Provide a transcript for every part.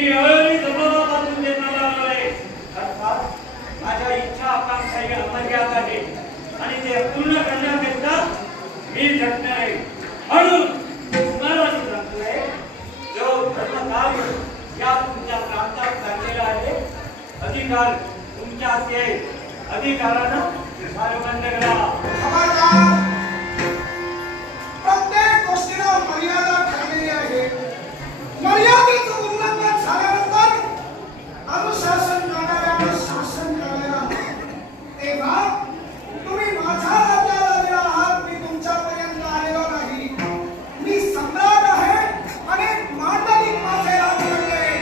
मी अळणी जमावा बांधून देणारा आहे. अर्थात माझ्या इच्छा आकांक्षा या अमर्याद आहे आणि ते पूर्ण करण्याकरिता मी झटणार आहे. म्हणून तुम्हाला मी सांगतोय, जो धर्मकार्य या तुमच्या प्रांतात चाललेला आहे, अधिकार तुमच्या हाती आहे. अधिकारानं बंद करा. प्रत्येक गोष्टीला मर्यादा ठरलेली आहे. मर्यादेचं उल्लंघन झाल्यानंतर अनुशासन करणाऱ्यावर शासन करायला. तेव्हा तुम्ही माझ्या राज्याला आलेला आहात, मी तुमच्यापर्यंत आलेलो नाही. मी सम्राट आहे आणि मांडलिक माझे राज्य आहे.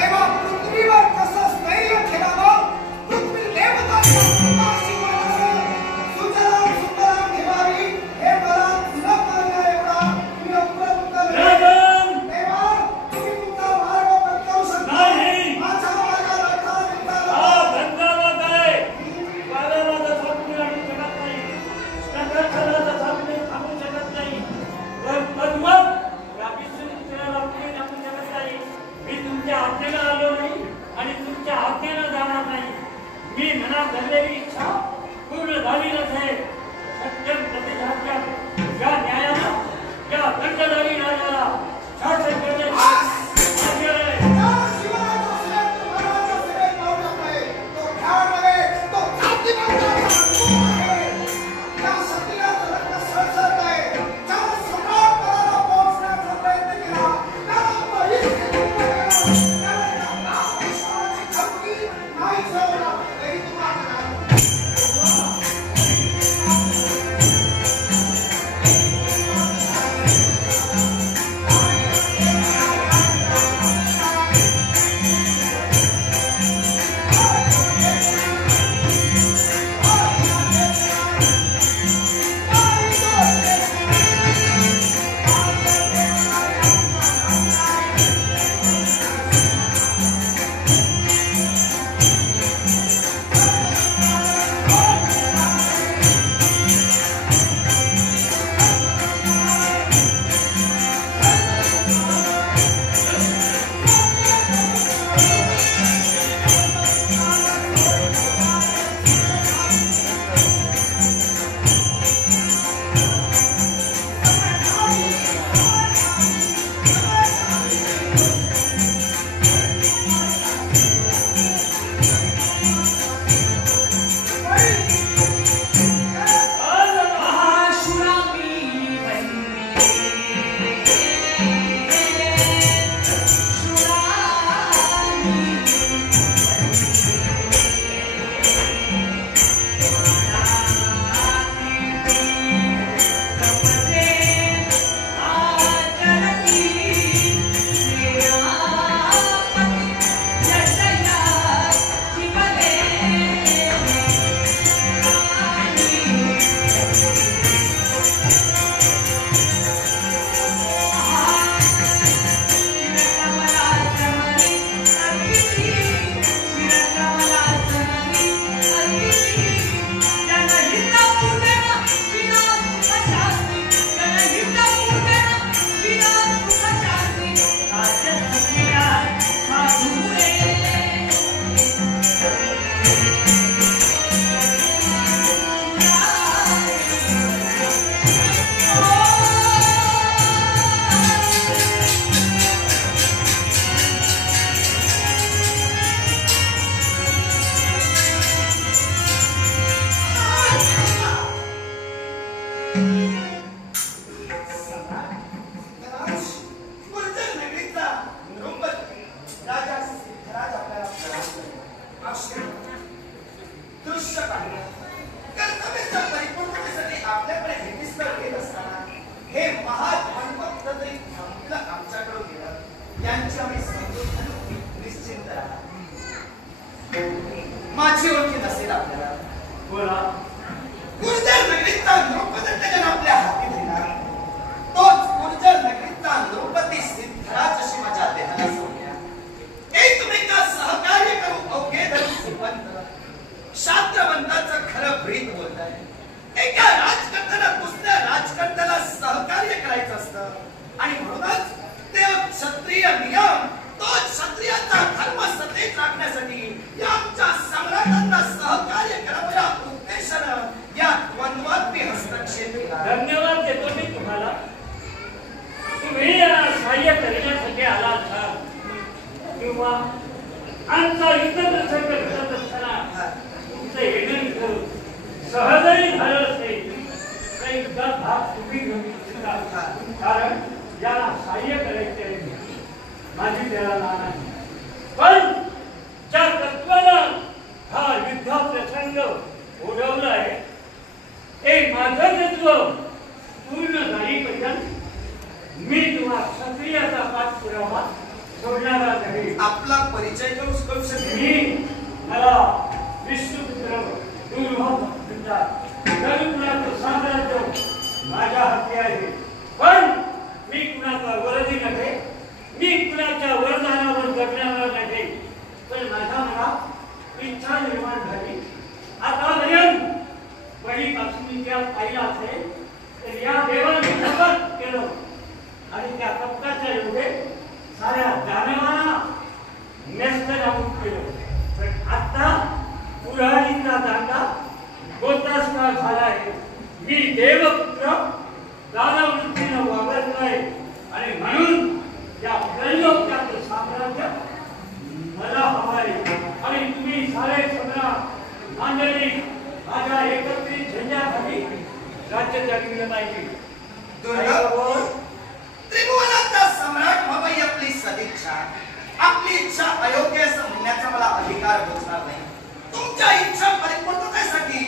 तेव्हा पृथ्वीवर कसं स्थैर्य ठेवावं, पृथ्वी देवतांना माझी ओळखी नसेल आपल्याला. बोला. गुर्जर नगरीचा नृपदंडजन आपल्या हाती दिला. तोच गुर्जर नगरीचा नृपती सिद्धराज अशी माझ्या देहाला सोडल्या. एकमेका सहकार्य करू अवघे धरून श्रीमंत शास्त्रवंताचं खरं ब्रीद बोलताय. एका राजकर्त्याला दुसऱ्या राजकर्त्याला सहकार्य करायचं असतं आणि म्हणूनच ते क्षत्रिय नियम, तो क्षत्रिय किंवा आमचा युद्ध प्रसंग घडत असताना तुमचं येणं इथं सहजही झालं असेल तर युद्धात भाग तुम्ही घेऊन शकता. कारण ज्याला सहाय्य करायचे आहे माझी त्याला लहान आहे. पण ज्या तत्वाला हा युद्ध प्रसंग ओढवला आहे ते माझं तत्व पूर्ण झालीपर्यंत मी तुम्हाला सक्रियता पाठपुरावा सोडणारा नाही. आपला परिचय करू शकेल? मी मला विष्णुपुत्र दुर्लभ गरुडाचं साम्राज्य माझ्या हाती आहे. पण मी कुणाचा वरदी नव्हे, मी कुणाच्या वरदानावर जगणारा नाही. पण माझ्या मनात इच्छा निर्माण झाली. आतापर्यंत पहिलीपासून इतिहास पाहिला असेल तर या देवाने जगत केलं आणि त्या कप्पाच्या एवढे साऱ्या दानवांना नेस्त नाबूद केलं. पण आता पुराणीचा दांडा गोतासका झाला आहे. मी देवपुत्र दानवृत्तीनं वावरतोय आणि म्हणून या त्रैलोक्याचं साम्राज्य मला हवं आहे. आणि तुम्ही सारे सम्राट मंडळी माझ्या एकत्रित झेंड्याखाली राज्य चालविलं पाहिजे. त्रिभुवनाचा सम्राट व्हावी आपली सदिच्छा. आपली इच्छा अयोग्य असं म्हणण्याचा मला अधिकार होणार नाही. तुमच्या इच्छा परिपूर्णतेसाठी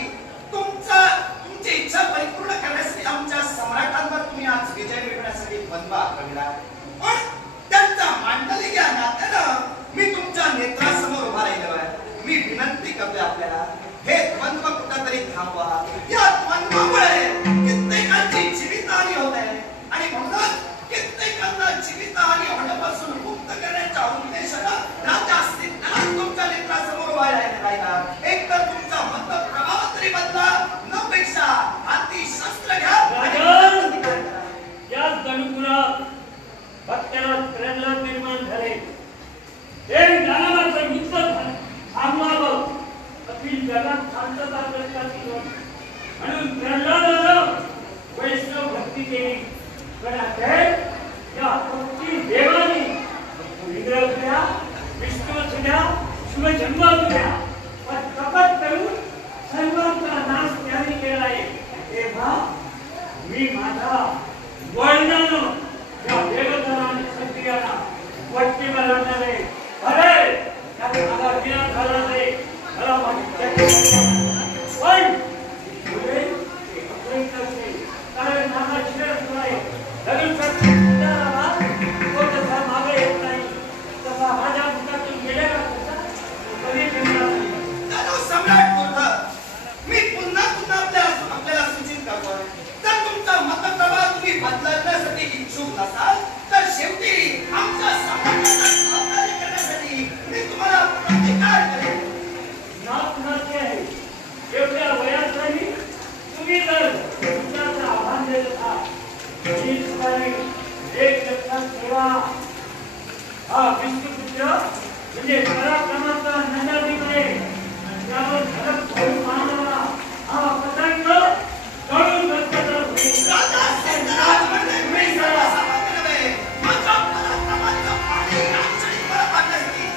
तुमची इच्छा परिपूर्ण करण्यासाठी आमच्या सम्राटांवर तुम्ही आज विजय मिळवण्यासाठी द्वंद्व आखविला. पण त्यांचा मांडलिक या नात्यानं मी तुमच्या नेत्रासमोर उभा राहिलो आहे. मी विनंती करतोय आपल्याला हे द्वंद्व कुठेतरी थांबवा. या द्वंद्वामुळे कित्येकांची जीवितहानी होत आहे आणि म्हणूनच कित्येकांना जीवितहानी होण्यापासून मुक्त करण्याच्या उद्देशानं राजा सिद्धार्थ तुमच्या नेत्रासमोर उभा राहिला. एक तर तुमचा मतप्रभाव तरी बदला नपेक्षा हाती शस्त्र घ्या. या दनुकुलात भक्ताला प्रल्हाद निर्माण झाले. एक दानवाचं युद्ध थांबवावं अखिल जगात शांतता प्रस्थापित व्हावी म्हणून प्रल्हादानं वैष्णव भक्ती केली. पण या भक्ती देवानी इंद्र द्या, विष्णू द्या, शिवजन्म द्या, पण कपट करून सर्वांचा नाश त्यांनी केला आहे. तेव्हा मी माझा वळणानं या देवतांना क्षत्रियांना वट्टीवर आणणार आहे. अरे त्यात माझा विनाश झाला नाही. मला पण पुढे कारण माझा शिरस नाही. तो तसा मागे येत नाही. तसा माझ्या मुखातून गेलेला कधी गेला नाही. सम्राट मी पुन्हा आपल्याला सूचित करतो. जर तुमचा मतप्रभाव तुम्ही बदलण्यासाठी इच्छुक नसाल तर शेवटी आमच्या समाजाला सहकार्य करण्यासाठी मी तुम्हाला प्रतिकार करेन. नाथनाचे आहे एवढ्या वयात नाही तुम्ही जर तुमच्याचं आव्हान देत असाल एक लक्षात ठेवा. हा विष्णुपुत्र म्हणजे पराक्रमाचा नंदाधिक आहे. त्यावर धडक भाऊ मानवा हा पतंग कळून गणपती होईल. राजा सिद्धराज म्हणजे मी सर्वसामान्य नव्हे. माझ्या पराक्रमाचं पाणी आमच्याही बरोबर नसती.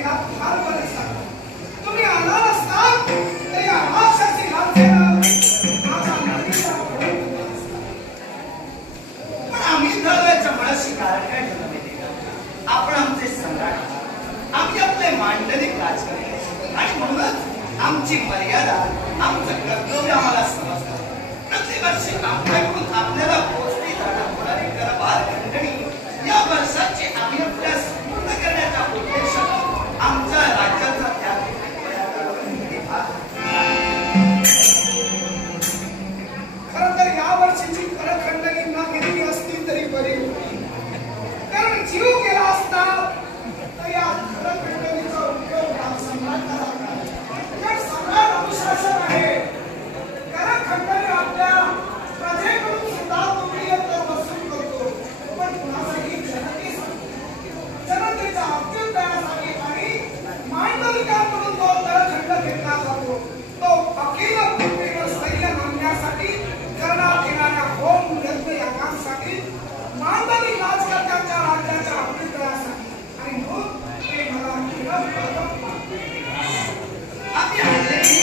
केला फार बरं झालं. तुम्ही आला नसता तरी या राक्षसी राज्यानं माझा नदीचा भोग घेतला असता. पण आम्ही झाल्याच्या मुळाशी कारण काय झालं माहिती का? आपण आमचे सम्राट आहात. आम्ही आपले मांडलिक राजकारणी आणि म्हणूनच आमची मर्यादा आमचं कर्तव्य आम्हाला समजतं. प्रतिवर्षी आपल्याकडून आपल्याला पोचती जाणं होणारी करभार खंडणी या वर्षाची आम्ही आपल्यास पूर्ण करण्याचा उद्देशाने आमच्या राज्याचा त्याग खरं तर या वर्षीची करखंडणी न घेतली असती तरी बरी होती. कारण जीव गेला असता तर या करखंडणीचा उपयोग हा सम्राटाला करावा. एक सम्राट अनुशासन आहे. करखंडणी आपल्या प्रजेकडून सुद्धा तुकडीयंत्र वसूल करतो, पण कुणासाठी जनतेसाठी, जनतेच्या अभ्युदयासाठी आणि मांडलिकांकडून तो करखंड घेतला जातो. तो अखिल पृथ्वीवर सैन्य आणण्यासाठी करण्यात येणाऱ्या होम यज्ञ यागांसाठी, मांडलिक राजकर्त्यांच्या राज्याच्या अभ्युदयासाठी आणि म्हणून ते मला निरर्थक वाटते. आम्ही आणलेली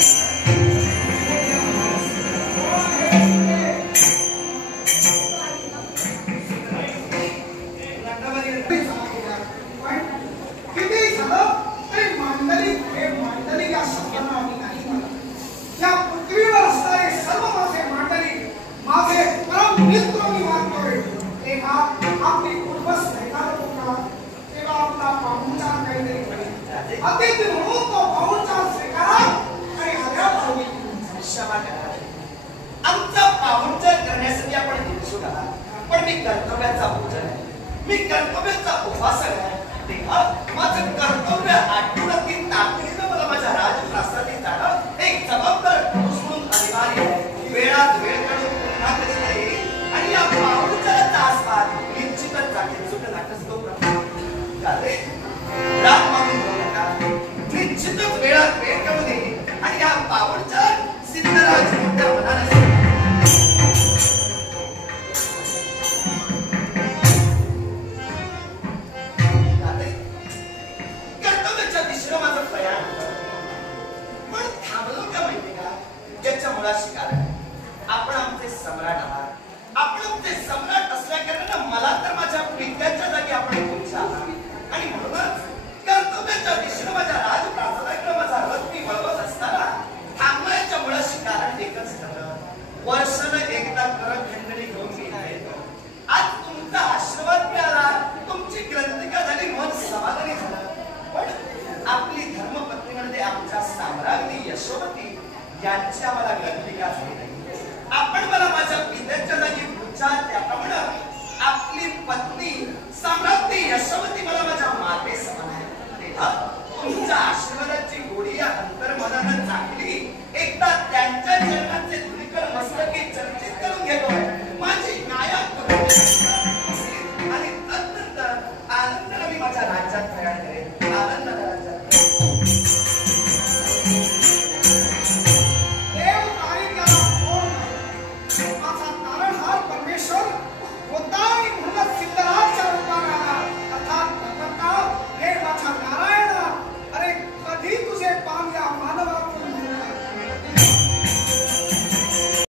किती झालं तरी मांडलिक हे मांडलिक या शब्दांना आम्ही नाही म्हणत. या पृथ्वीवर असणारे सर्व माझे मांडलिक माझे परम मित्र मी मानतोय. तेव्हा आपली पूर्वज भेटायला होता तेव्हा आपला पाहुणचार काहीतरी करेल. अतिथी म्हणून तो पाहुणचार स्वीकारा आणि आल्या पाहुणी क्षमा करा. आमचा पाहुणचार करण्यासाठी आपण इच्छुक आहात, पण मी कर्तव्याचा पूजन आहे. मी कर्तव्याचा उपासक आहे. तेव्हा माझं कर्तव्य आठवड्यात तातडीनं मला माझ्या राजप्रासादी जाणं एक जबाबदार पुरुष म्हणून अनिवार्य आहे. वेळात वेळ काढून पुन्हा कधीतरी येईल आणि या पाहुणचाराचा आस्वाद निश्चितच जातील. सुद्धा नाटक चालते रात मागून जाऊ नका. निश्चितच वेळात वेळ काढून येईल आणि या पाहुणचार सिद्धराज मोठ्या मनाने कर्तव्याच्या दिशेनं माझं प्रयाण होतं. पण थांबलो का माहिती का? याच्या मुळाशी कारण आपण आमचे सम्राट आहात. आपण आमचे सम्राट असल्या कारणानं मला तर माझ्या पित्याच्या जागी आपण तुमच्या आहात आणि म्हणूनच कर्तव्याच्या दिशेनं माझ्या राजप्रासादाकडे माझा रथ मी वळवत असताना थांबण्याच्या मुळाशी कारण एकच ठरलं. वर्षानं एकदा करखंडणी घेऊन मी येतो. आज तुमचा आशीर्वाद मिळाला, तुमची ग्रंथिका झाली, मन समाधानी झालं. पण आपली धर्मपत्नी म्हणजे आमच्या साम्राज्ञी यशोमती यांची आम्हाला ग्रंथिका झाली नाही. आपण मला माझ्या पित्याच्या जागी पूजा त्याप्रमाणे आपली पत्नी साम्राज्ञी यशोमती मला माझ्या माते समान आहे. तेव्हा तुमच्या आशीर्वादाची गोडी या